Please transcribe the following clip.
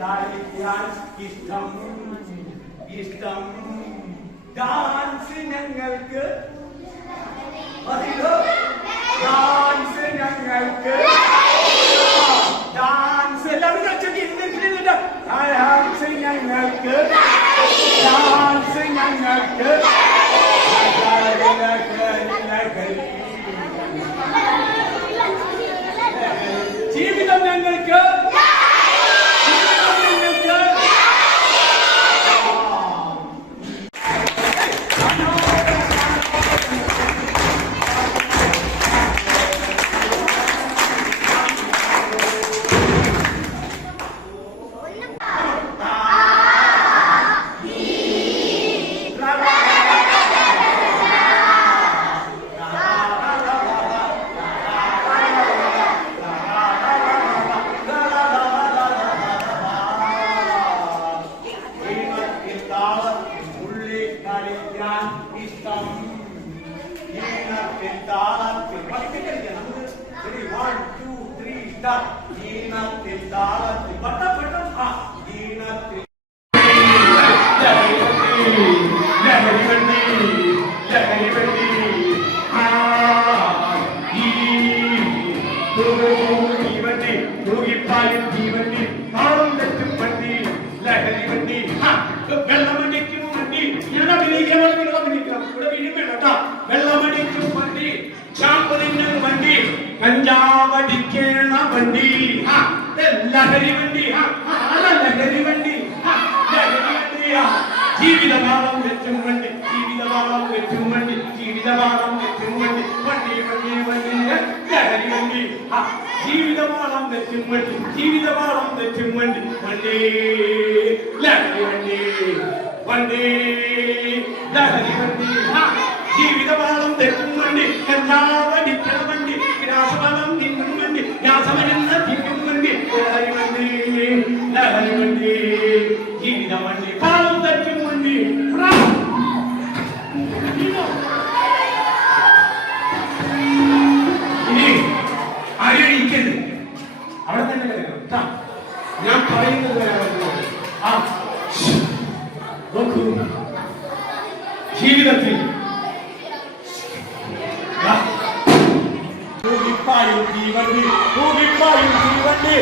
കളിക്കാൻ ഇഷ്ടം ഇഷ്ടം ഡാൻസ് ഞങ്ങൾക്ക് ഡാൻസ് ഞങ്ങൾക്ക് ഡാൻസ് എല്ലാവരും ഡാൻസ് ഞങ്ങൾക്ക് ഡാൻസ് ഞങ്ങൾക്ക് ജീവിതം ഞങ്ങൾക്ക് കഞ്ചാവടിക്കേണ വണ്ടി ലഹരി വണ്ടി ലഹരി വണ്ടി ലഹരി വണ്ടിയാ ജീവിതമാളം വെച്ചും വണ്ടി ജീവിതമാളം വെച്ചും വണ്ടി ജീവിതമാളം വെച്ചും വണ്ടി വണ്ടി വണ്ടി വണ്ടി ലഹരി വണ്ടി ജീവിതമാളം വെച്ചും വണ്ടി ജീവിതമാളം വെച്ചും വണ്ടി വണ്ടി ലഹരി വണ്ടി വണ്ടി ലഹരി വണ്ടി ജീവിതമാളം തെറ്റും വണ്ടി കഞ്ചാവടിക്കണ വണ്ടി രാസവളം തിന്നും വണ്ടി രാസമരുന്ന് തിന്നും വണ്ടി ലഹരി വണ്ടി ലഹരി വണ്ടി ജീവിത വണ്ടി പാളം തെറ്റും വണ്ടി ഇനി അഴിക്കരുത് അവിടെ തന്നെ ഞാൻ പറയുന്നത് നോക്കൂ ജീവിതത്തിൽ തീവണ്ടി